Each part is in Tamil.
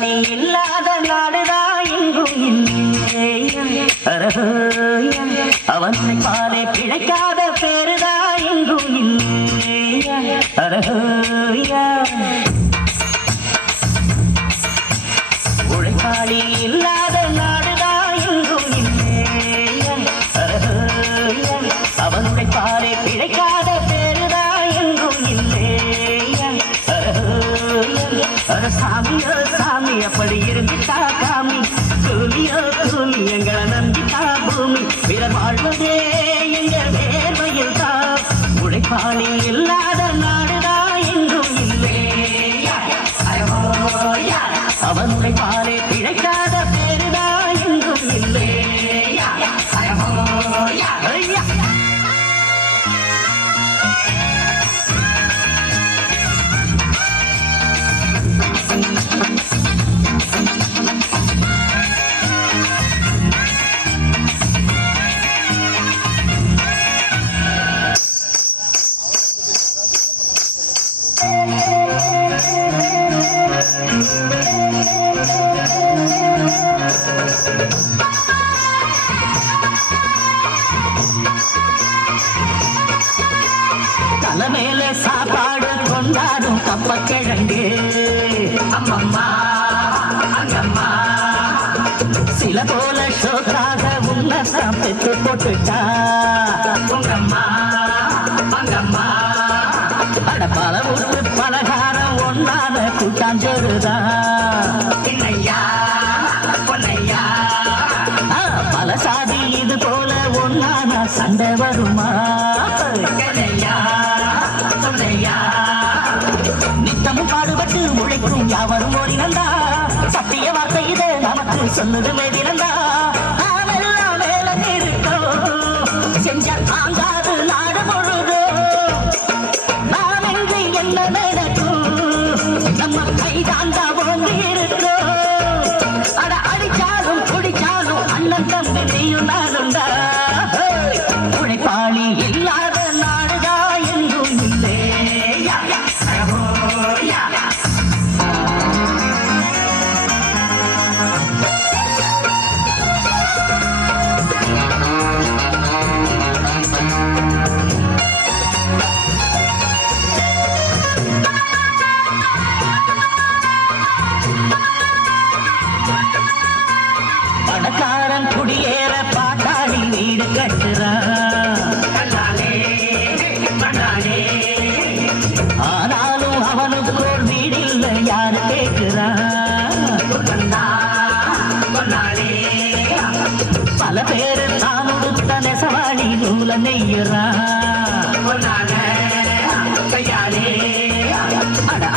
நீ இல்லாத நாடுதான் எங்கும் இல்லையா அரஹோயா. அவன் உழைப்பாலே பிழைக்காத பேருதான் எங்கும் இல்லையா உழைப்பாளி இல்லாத நாடுதான் எங்கும் இல்லையா அரஹோயா. அவன் பிழைக்காத பேருதான் எங்கும் இல்லையா அரஹோயா. அட சாமி அப்படி இருந்துட்டா காமி. கூலியோ கூலி எங்களை நம்பிட்டா பூமி. பிறர் வாழ்வதே எங்க வேர்வையில் தான் உழைப்பாளி இல்லாத நாடுதான் எங்கும் இல்லை அவன் உழைப்பாளி தலைமையில சாப்பாடு கொண்டாடும் கப்பக்கிழங்கு. அம்மம்மா அங்கம்மா. சில போல ஷோக்காக உன்னை பெற்று போட்டுட்டா. உங்கம்மா அங்கம்மா. அட பல ஊரு பலகாரம் ஒன்னாத கூட்டாஞ்சோறுதா. என்னையா பொன்னையா. பல சாதி இது போல ஒன்னான சண்டை வருமா? யாவரும் ஓடினந்தா சத்திய வார்த்தை இது நமக்கு சொன்னது மேதினந்தா பல பேரு நான் உடுத்த நெசவாளி நூல நெய்யுறான்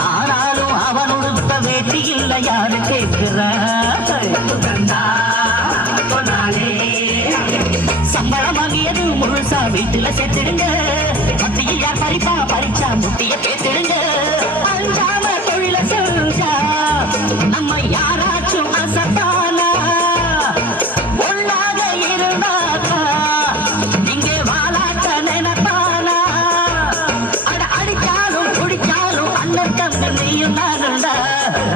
ஆனாலும் அவன் உடுத்த வேட்டி இல்லை யாரு கேட்கிறான் சம்பளம் வாங்கியது முழுசா வீட்டுல சேர்த்துடுங்க மத்தியில் யார் பறிப்பா பறிச்சா முட்டிய பேசிடுங்க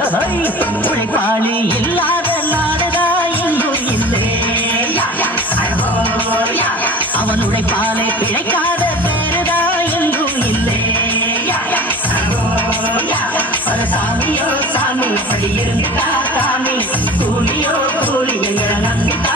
உழைப்பாளி இல்லாத நாடுதா? எங்கும் இல்லை. அவன் உழைப்பாலே பிழைக்காத பேருதா? எங்கும் இல்லை. அட சாமியோ சாமி அப்படி இருந்துட்டா சாமி. கூலியோ கூலி எங்களை நம்பிட்டா?